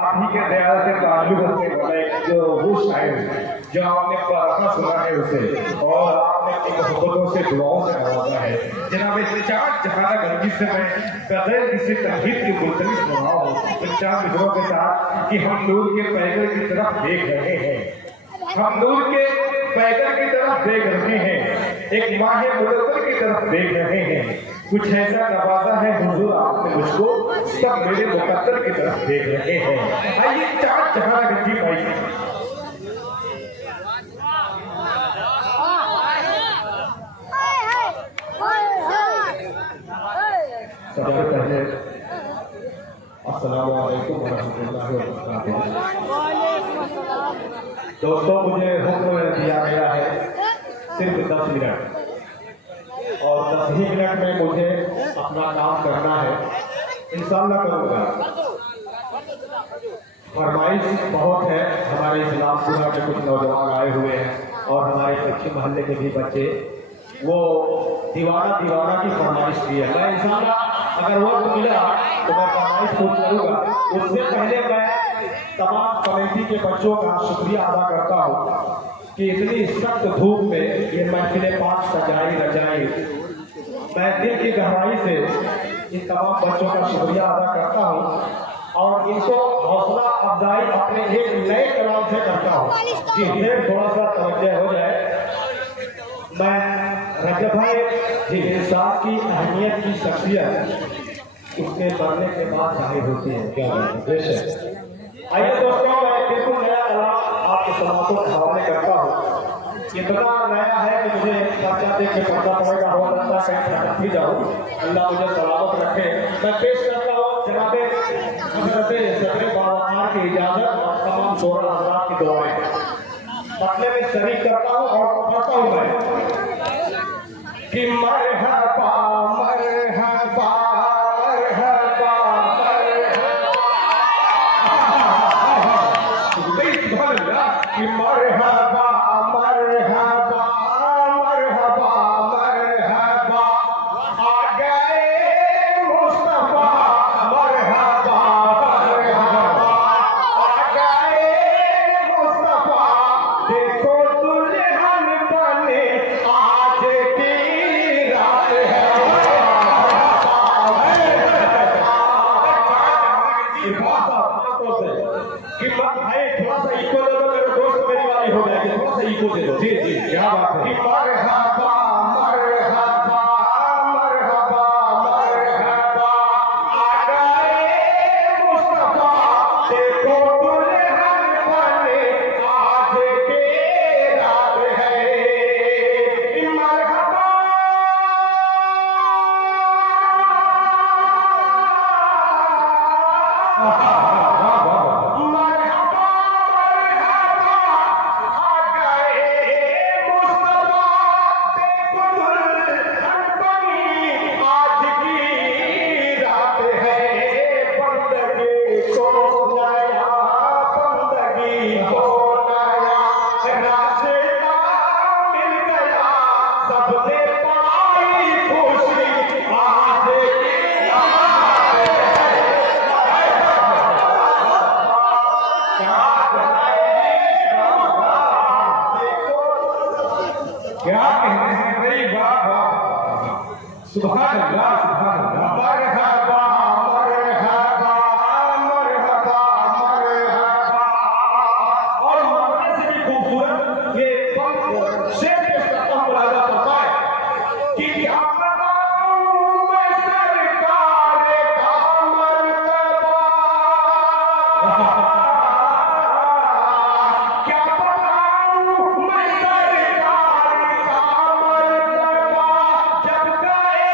आप ही के दया से ताल्लुक रखने वाला एक जो वो शायर जो आपने प्रार्थना सुना है उसे और आपने अपनी मोहब्बतों से दुआओं से नवाजा है। जनाब चार जहाना गंजी से मैं बगैर किसी तहरीर की मुल्तवी सुना हूँ इन चार मित्रों के साथ कि हम नूर के पैगर की तरफ देख रहे हैं, हम नूर के पैगर की तरफ देख रहे हैं, एक माह मुदत्तर की तरफ देख रहे हैं। कुछ ऐसा नवाजा है हुजूर आपने मुझको, सब मेरे मुकद्दर की तरफ देख रहे हैं। आइए चार जहां गंजी भाई सबसे पहले अस्सलाम वालेकुम रहमतुल्लाहि व बरकातहू। दोस्तों मुझे हुक्म दिया गया है सिर्फ 10 मिनट और 10 ही मिनट में मुझे अपना काम करना है, इंशाअल्लाह करूँगा। फरमाइश बहुत है, हमारे इस्लामपुरा के कुछ नौजवान आए हुए हैं और हमारे कच्चे मोहल्ले के भी बच्चे, वो दीवाना दीवाना की फरमाइश की है। मैं इंशाअल्लाह अगर वक्त मिला तो मैं फरमाइश पूरी करूँगा। उससे पहले मैं तमाम कमेटी के बच्चों का शुक्रिया अदा करता हूँ कि इतनी सख्त धूप में ये महफिलें पाक सजाई रचाई। मैं दिल की गहराई से इन तमाम बच्चों का शुक्रिया अदा करता हूँ और इनको हौसला अफजाई अपने एक नए कलाम से करता हूँ कि फिर थोड़ा सा तवज्जो हो जाए। मैं रजब भाई जी इंसान की अहमियत की शख्सियत उसके बढ़ने के बाद जाहिर होती है। क्या बेशक। आइए दोस्तों, मैं बिल्कुल नया कलाम आपके समातों के हवाले करता हूँ। इतना नया है कि मुझे पर्चा देख के पढ़ना पड़ेगा, हो सकता है कहीं भटक भी जाऊँ, अल्लाह मुझे सलामत रखे। मैं पेश करता हूँ जनाब हज़रत सदर बावकार की इजाज़त और तमाम शोरा हज़रात की दुआएं पढ़ने में शरीक करता हूँ और पढ़ता हूँ मैं कि मरहबा मरहबा मरहबा मरहबा कि मरहबा मरहबा मरहबा मरहबा आ गए मुस्तफा, मरहबा मरहबा आ गए मुस्तफा, देखो दुल्हन बने आज की रात है। कि भाई थोड़ा सा इको दे दो, मेरे दोस्त मेरी वाली हो जाएगी, थोड़ा सा इको दे दो। जी जी क्या बात है। मरहबा मरहबा मरहबा मरहबा आ गए मुस्तफा, देखो दुल्हन बने आज की रात है। मरहबा क्या कहते हैं भाई, वाह वाह, सुभान अल्लाह सुभान अल्लाह। मरहबा मरहबा मरहबा मरहबा। और मरने से भी खूबसूरत ये शेर पेश करता हूँ, राजा फरमाए कि क्या बताऊं मैं सरकार का मर्तबा, क्या बताऊं मैं सरकार का मर्तबा, जब गए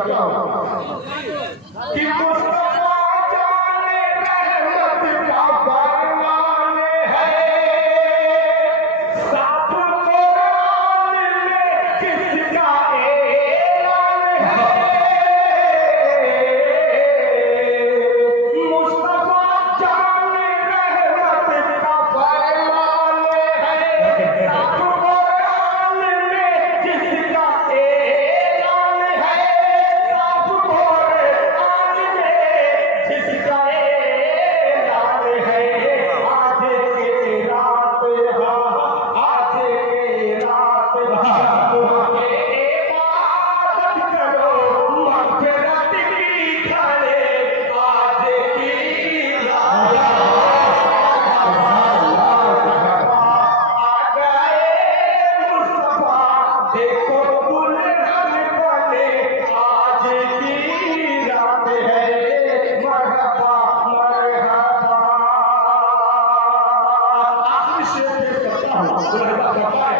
क्या होगा कि मुस्तफा जाने रहमत का फरमान है, साथ कुरान में किसका ऐलान है, मुस्तफा जाने रहमत का फरमान है, साथ कुरान में जिसका ऐलान है, साथ कुरान में जिसका ऐलान है, आज के रात आज के रात इबादत करो मग़फ़िरत की खड़े, आज की रात आ गए मुस्तफा देखो दुल्हन बने, आज की रात है मरहबा मरहबा। आखिरी शेर में कहता हूँ दुल्हन कहता है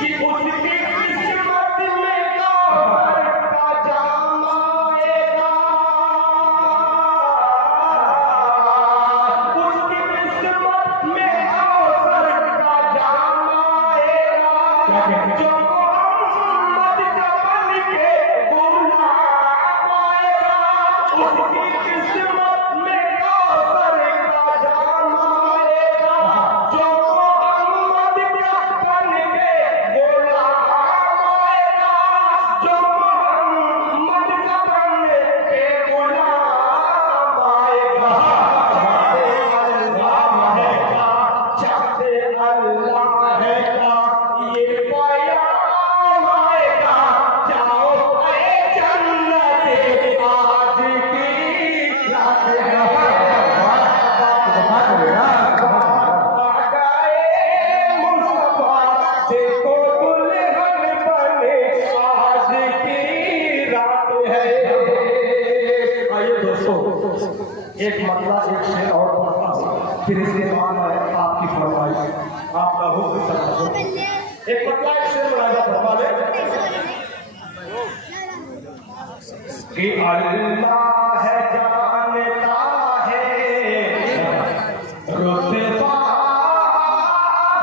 कि उसकी किस्मत में गौहर का जाम आएगा, उसकी किस्मत में गौहर का जाम आएगा, जो मोहम्मद का बन के गुलाम आएगा, उसकी किस्मत में गौहर का जाम आएगा, जो मोहम्मद का बन के गुलाम आएगा, जो मोहम्मद का बन के गुलाम आएगा, चाहते अल्लाह है का ये पैगाम आएगा, जाओ ऐ जन्नत आज की रात है, आ गए मुस्तफा देखो दुल्हन बने, आज की रात है। आइए दोस्तों एक मतला एक शेर और पढ़ता हूँ, फिर इसके बाद है आपकी फरमाइश, आपका हुक्म चलता हो। एक मतला एक शेर मुलाजा फरमा ले कि अल्लाह है जानता है रुतबा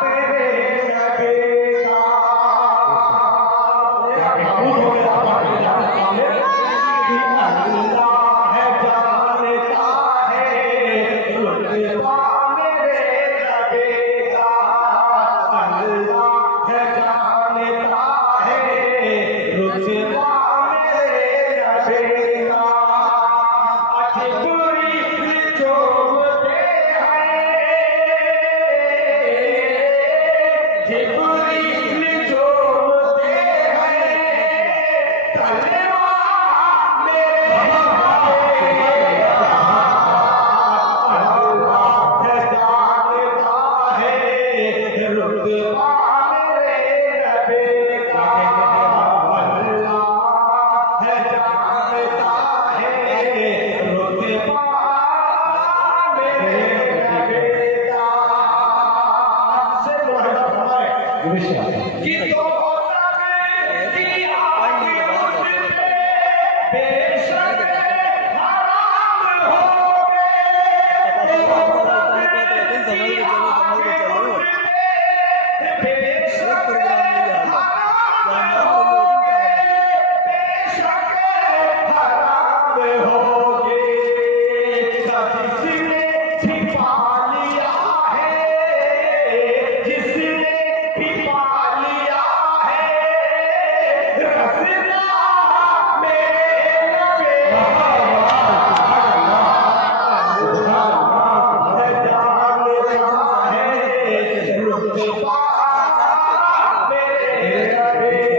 मेरे नबी का, महमूद हो गया आपके जानता है कि अल्लाह है जानता है रुतबा मेरे नबी का, अल्लाह है जानता है रुतबा मेरे नबी का, जिब्रील चोमते हैं, जिब्रील चोमते हैं, तलवार मेरे अल्लाह है जानता है रुतबा मेरे नबी का, अल्लाह है जानता है रुतबा मेरे नबी का। से मुलाजा फरमाए कि तो की आग मुझ पे बेशक हराम हो गए, बेशक हराम होगे, जिसने छिपा लिया है, जिसने छिपा लिया है रसना मेरे नबी का, जानता है रुतबा मेरे नबी का, अल्लाह है जानता है रुतबा मेरे नबी का।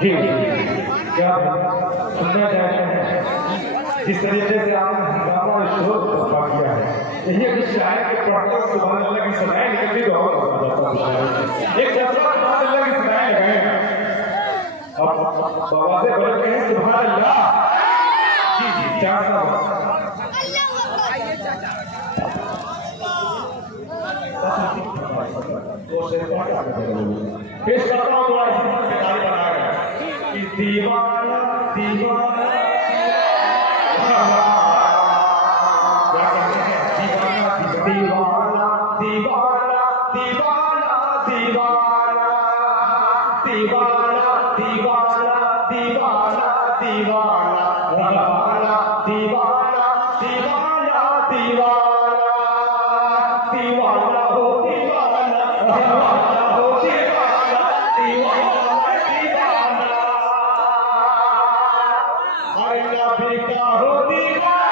जी क्या सुनना चाहते हैं? जिस तरीके से आपने हंगामा और शोर बर्पा किया है, यही एक शायर के पढ़कर सुभान अल्लाह की सनाएं निकलती तो और हो जाता है। एक दफा सुभान अल्लाह की सनाएं लगाए हैं, अब बाबा से बोल के हैं सुभान अल्लाह। जी जी चार साहब पेश करता हूँ तुम्हारे जीवन में ताली बनाया गया कि दीवाना दीवाना दीवाना दीवाना दीवाना दीवाना दीवाना दीवाना दीवाना दीवाना दीवाना दीवाना दीवाना दीवाना दीवाना हो दीवाना दीवाना हो दीवाना दीवाना दीवाना आईना बेटा हो दीवाना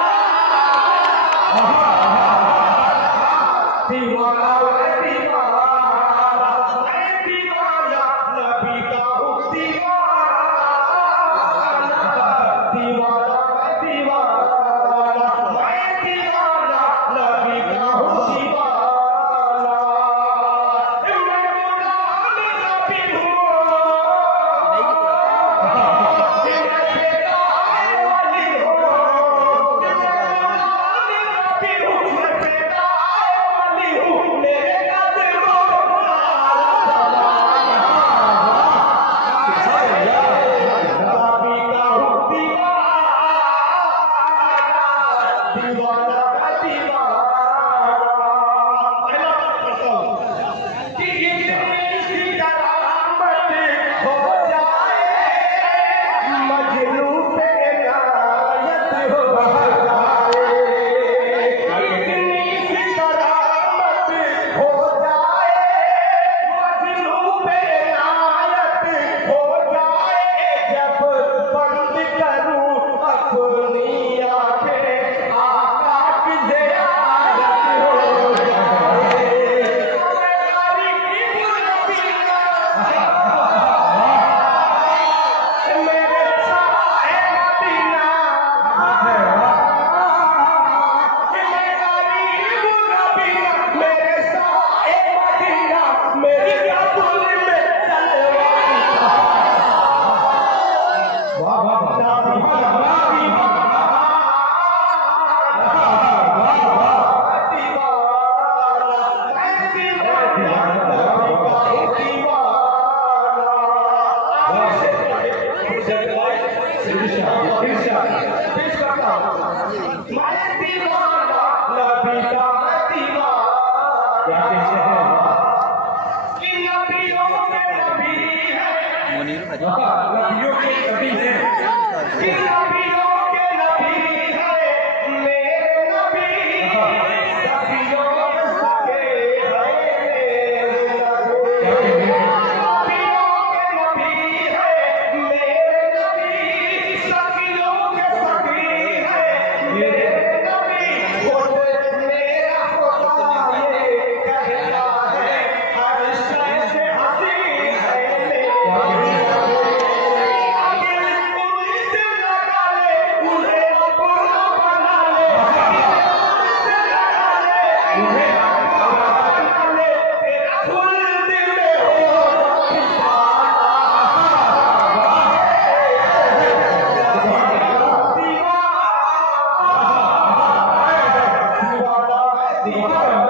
दीवाना दीवाना दीवाना नबी का हो दीवाना दीवाना दीवाना दीवाना नबी का हो दीवाना मैं गुलाम नबी हूँ मैं बेटा वाली हूँ मैं गुलाम नबी हूँ मैं बेटा वाली हूँ मेरे कदमों दीवाना कि इतनी करामत हो जाए मजनू पे इनायत हो जाए इतनी करामत हो जाए मजनू पे इनायत हो जाए जब बंद करूं अपनी आंखें आका की ज़ियारत हो जाए मेरी गुलबिना मेरे साए मदीना मेरी गुलबिना मेरे साए मदीना मेरी कबूल में चलवा वाह वाह मुनीर भाई नबियों के नबी हैं कि नबियों के नबी है मेरे नबी नबियों के सगे है मेरे नबी नबियों के नबी है मेरे नबी सखियों के सगी है मेरे नबी खुद मेरा खुदा ये कहता है हर शय से हंसी है मेरे दीवाना